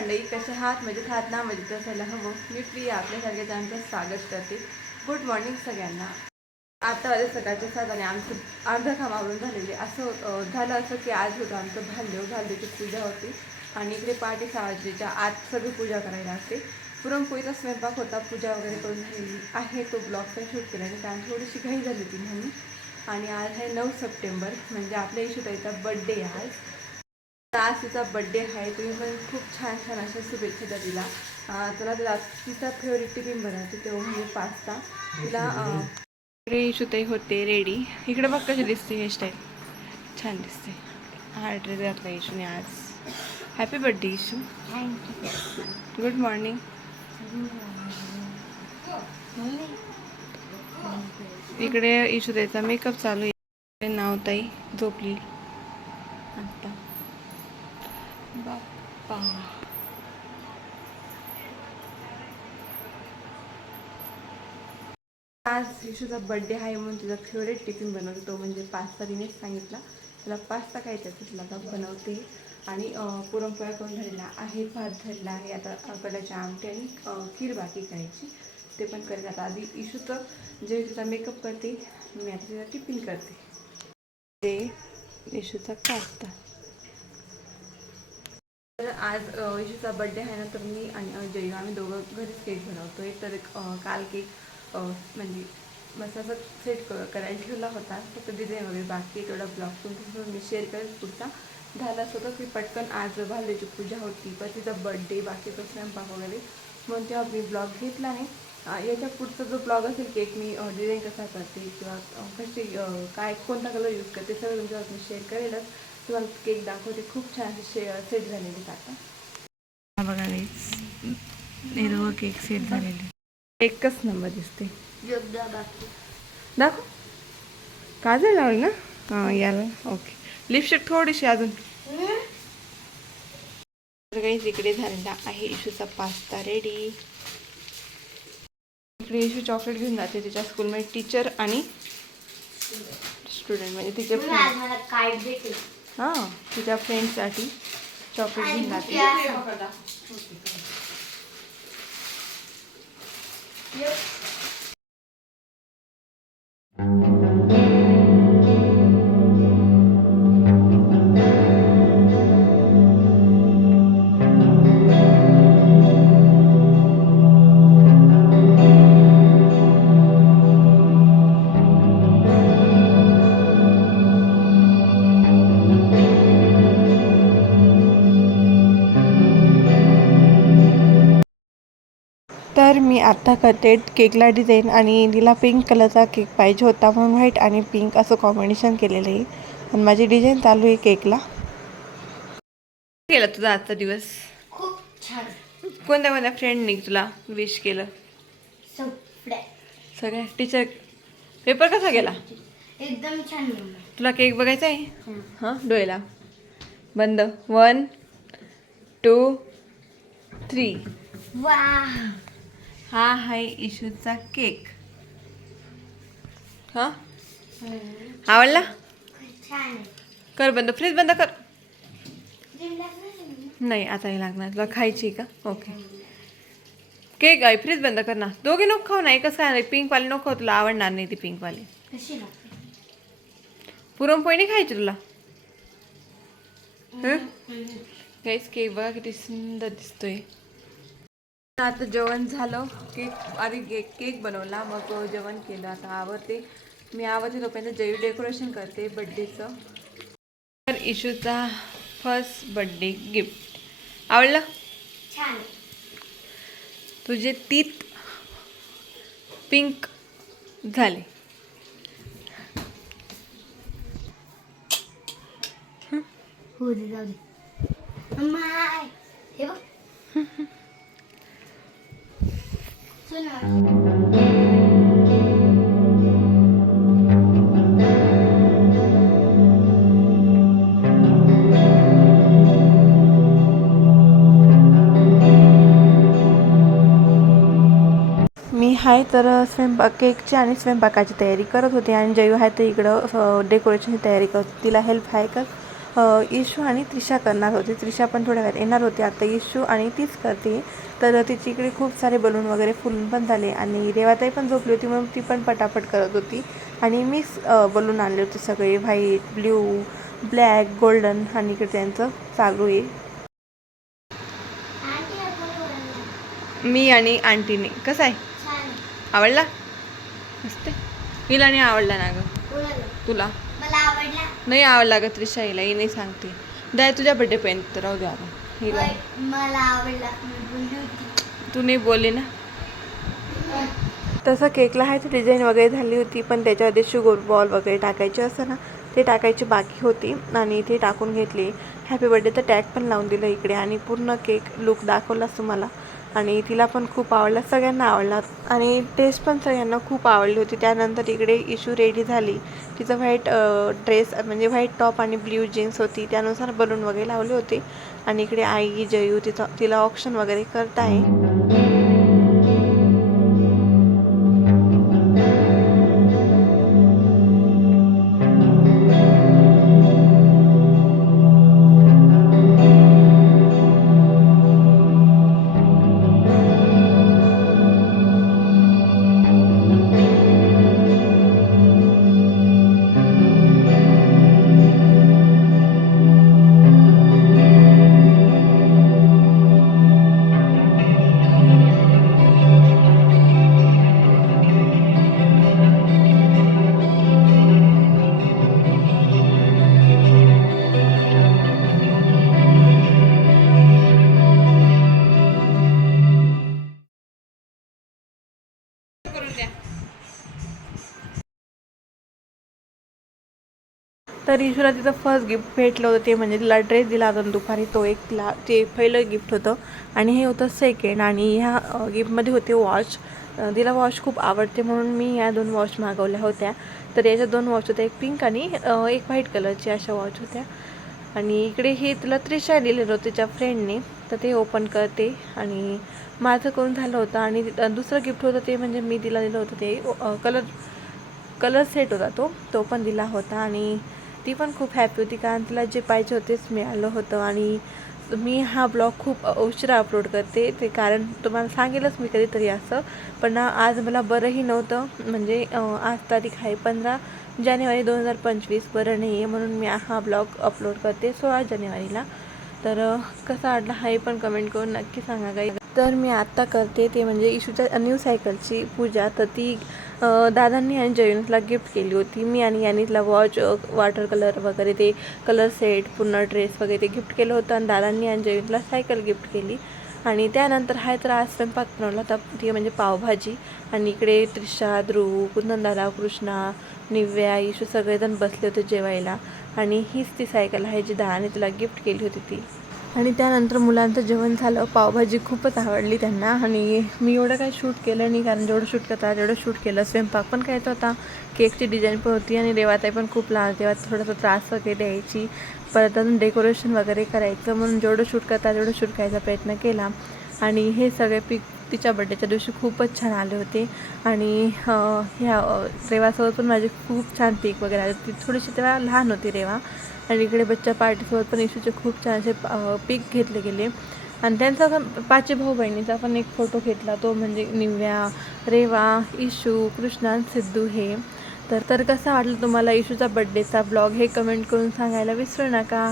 मंडळी कसे हात मजेत हात ना? मजेत असायला हवं. मी प्रिया आपल्या सगळ्यांचं स्वागत करते. गुड मॉर्निंग सगळ्यांना. आता आले सकाळचे सात आणि आमचं अर्धा कामावरून झालेले. असं झालं असं की आज होतं आमचं भाल्य भाल्यची पूजा होती. आणि इकडे पहाटे सहा आत सगळी पूजा करायला असते. पुरणपोळीचा स्वयंपाक होता. पूजा वगैरे करून झालेली आहे. तो ब्लॉग पण शूट केला आणि कारण थोडीशी घाई झाली होती म्हणून. आणि आज आहे नऊ सप्टेंबर. म्हणजे आपल्या इशूताईचा बड्डे आहे आज. आज तिचा बड्डे आहे. तुम्ही पण खूप छान छान अशा शुभेच्छा द्या तिला. तुला तिला तिचा फेवरेट टिफिन बनवते तो म्हणजे पास्ता. तिला अं, इकडे होते रेडी इकडे बघ कशी दिसते हेअरस्टाईल छान दिसते. हा ड्रेस घातला इशूने आज. Happy birthday Ishu good morning इकडे इशूताईचा मेकअप चालू आहे. नाव ताई झोपली. आता. बाप्पा आज शिशूचा बड्डे आहे म्हणून तिचा फेवरेट टिफिन बनवतो तो म्हणजे पास्ता तिनेच सांगितला. तिला पास्ता काय त्याचं तिला आता बनवते. आणि पुरणपोळ्या करून धरला आहे भात धरला आहे. आता कडाची आमटी आणि खीर बाकी करायची. ते पण करेल आता आधी इशूचं जे तिचा मेकअप करते मी आता तिचा टिफिन करते. ते इशूचा पास्ता आज अ, बड्डे आहे ना तर मी आणि जयू आम्ही दोघं घरीच केक बनवतो आहे तर काल केक म्हणजे मस्त असं सेट क करायला ठेवला होता. फक्त डिझाईन वगैरे बाकी तेवढा ब्लॉग तुमच्यासोबत मी शेअर करेल. पुढचा झाला असं होतं की पटकन आज भाल्याची पूजा होती. पण तिचा बड्डे बाकीचा स्वयंपाक वगैरे. म्हणून तेव्हा मी ब्लॉग घेतला नाही. याच्या पुढचा जो ब्लॉग असेल केक मी डिझाईन कसा करते किंवा कसे कशी काय कोणता कलर यूज करते सगळं तुमच्यावर मी शेअर करेलच. तुम्हाला केक दाखवते खूप छान असे शे सेट झालेले आता. बघा हे दोघं केक सेट झालेले. एकच नंबर दिसते. दाखव. काजळ लावली ना? हां याला. ओके लिपस्टिक थोडीशी अजून. काही इकडे झालेला आहे इशूचा पास्ता रेडी इकडे इशू चॉकलेट घेऊन जाते तिच्या स्कूलमध्ये टीचर आणि स्टुडंट म्हणजे तिचे हां तिच्या फ्रेंडसाठी चॉकलेट घेऊन जाते. तर मी आत्ता करते केकला डिझाईन आणि तिला पिंक कलरचा केक पाहिजे होता म्हणून व्हाईट आणि पिंक असं कॉम्बिनेशन केलेलं आहे आणि माझी डिझाईन चालू आहे केकला. केला तुझा आजचा दिवस? खूप छान. कोणत्या कोणत्या फ्रेंडनी तुला विश केलं? सगळ्या. टीचर पेपर कसा गेला? एकदम छान तुला केक बघायचा आहे? हां डोळेला बंद. वन टू थ्री वा हा आहे इशूचा केक. हां? आवडला? कर बंद फ्रीज बंद कर? नाही आता हे लागणार तुला खायची आहे का? ओके. केक आहे फ्रीज बंद कर ना. दोघे नको खाऊ ना एकच काय नाही पिंकवाली नको खाऊ तुला आवडणार नाही ती पिंकवाली. पुरणपोळी नाही खायची तुला? काहीच केक बघा किती सुंदर दिसतोय. आता जेवण झालं. केक आधी केक केक बनवला. मग जेवण केलं. आता आवडते मी आवडते तोपर्यंत जैव डेकोरेशन करते बड्डेचं. तर इशूचा फर्स्ट बड्डे गिफ्ट आवडलं? छान. तुझे तीत पिंक झाले. हो दे जाऊ दे. हे बघ. मी आहे तर स्वयंपाक केकची आणि स्वयंपाकाची तयारी करत होते आणि जयू आहे तर इकडं डेकोरेशनची तयारी करत तिला हेल्प आहे का? इशू आणि त्रिशा करणार होती. त्रिशा पण थोड्या वेळात येणार होती. आता इशू आणि तीच करते. तर तिची इकडे खूप सारे बलून वगैरे फुलून पण झाले आणि रेवाताई पण झोपली होती म्हणून ती पण पटापट करत होती. आणि मिक्स बलून आणले होते सगळे. व्हाईट ब्ल्यू ब्लॅक गोल्डन आणि इकडे त्यांचं चालू आहे? मी आणि आंटीने. कसं आहे. आवडला? मस्त. हिला नाही आवडला ना गं. तुला? नाही आवडला ग त्रिशा हिला ही नाही सांगते. दाय तुझ्या बड्डे पर्यंत राहू दे आता. हिला. होय, मला आवडला. तू नाही बोलली ना? तसं केकला आहे डिझाईन वगैरे झाली होती पण त्याच्यामध्ये शुगर बॉल वगैरे टाकायचे असतं ना ते टाकायची बाकी होती आणि ते टाकून घेतली. हॅपी बर्थडेचं टॅग पण लावून दिलं इकडे आणि पूर्ण केक लुक दाखवलाच तुम्हाला आणि तिला पण खूप आवडला सगळ्यांना आवडला. आणि टेस्ट पण सगळ्यांना खूप आवडली होती. त्यानंतर इकडे इशू रेडी झाली. तिचं व्हाईट ड्रेस म्हणजे व्हाईट टॉप आणि ब्ल्यू जीन्स होती. त्यानुसार बलून वगैरे लावले होते. आणि इकडे आई जयू तिचं तिला ऑप्शन वगैरे करत आहे तर ईश्वरा तिचं फर्स्ट गिफ्ट भेटलं होतं ते म्हणजे तिला ड्रेस दिला होता दुपारी तो एक तिला ते पहिलं गिफ्ट होतं. आणि हे होतं सेकंड आणि ह्या गिफ्टमध्ये होते वॉच तिला वॉच खूप आवडते म्हणून मी या दोन वॉच मागवल्या होत्या. तर याच्या दोन वॉच होत्या एक पिंक आणि एक व्हाईट कलरची अशा वॉच होत्या. आणि इकडे हे तिला त्रिशा दिलेलं होतं तिच्या फ्रेंडने तर ते ओपन करते आणि माझं करून झालं होतं. आणि दुसरं गिफ्ट होतं ते म्हणजे मी तिला दिलं होतं ते कलर कलर सेट होता तो तो पण दिला होता. आणि ती पण खूप हॅपी होती कारण तिला जे पाहिजे होतेच मिळालं होतं आणि मी हा ब्लॉग खूप उशिरा अपलोड करते. ते कारण तुम्हाला सांगेलच मी कधीतरी असं. पण आज मला बरंही नव्हतं. म्हणजे आज तारीख आहे पंधरा जानेवारी दोन हजार पंचवीस. बरं नाही आहे म्हणून मी हा ब्लॉग अपलोड करते सोळा जानेवारीला. तर कसा वाटला हे पण कमेंट करून नक्की सांगा काही तर मी आत्ता करते ते म्हणजे इशूच्या न्यू सायकलची पूजा. तर ती दादांनी आणि जयंतला गिफ्ट केली होती. मी आणि यांनी तिला वॉच वॉटर कलर वगैरे ते कलर सेट पूर्ण ड्रेस वगैरे ते गिफ्ट केलं होतं आणि दादांनी आणि जयंतला सायकल गिफ्ट केली. आणि त्यानंतर हा तर आज स्वयंपाक बनवला होता. ती म्हणजे पावभाजी आणि इकडे त्रिशा ध्रुव कुंदनदादा कृष्णा निव्या इशू सगळेजण बसले होते जेवायला. आणि हीच ती सायकल आहे जी दहाने तिला गिफ्ट केली होती ती. आणि त्यानंतर मुलांचं जेवण झालं. पावभाजी खूपच आवडली त्यांना. आणि मी एवढं काही शूट केलं नाही कारण जेवढं शूट करता तेवढं शूट केलं. स्वयंपाक पण करायचा होता. केकची डिझाईन पण होती आणि रेवाताई पण खूप लहान तेव्हा थोडासा त्रास वगैरे द्यायची. परत अजून डेकोरेशन वगैरे करायचं. म्हणून जेवढं शूट करता तेवढं शूट करायचा प्रयत्न केला. आणि हे सगळे पिक तिच्या बड्डेच्या दिवशी खूपच छान आले होते. आणि ह्या रेवासोबत पण माझे खूप छान पीक वगैरे आले. ती थोडीशी तेव्हा लहान होती रेवा. आणि इकडे बच्चा पार्टीसोबत पण इशूचे खूप छान असे पीक घेतले गेले. आणि त्यांचा पण पाचवी भाऊ बहिणीचा पण एक फोटो घेतला तो म्हणजे निव्या रेवा इशू कृष्णा सिद्धू हे. तर तर कसं वाटलं तुम्हाला इशूचा बड्डेचा ब्लॉग हे कमेंट करून सांगायला विसरू नका.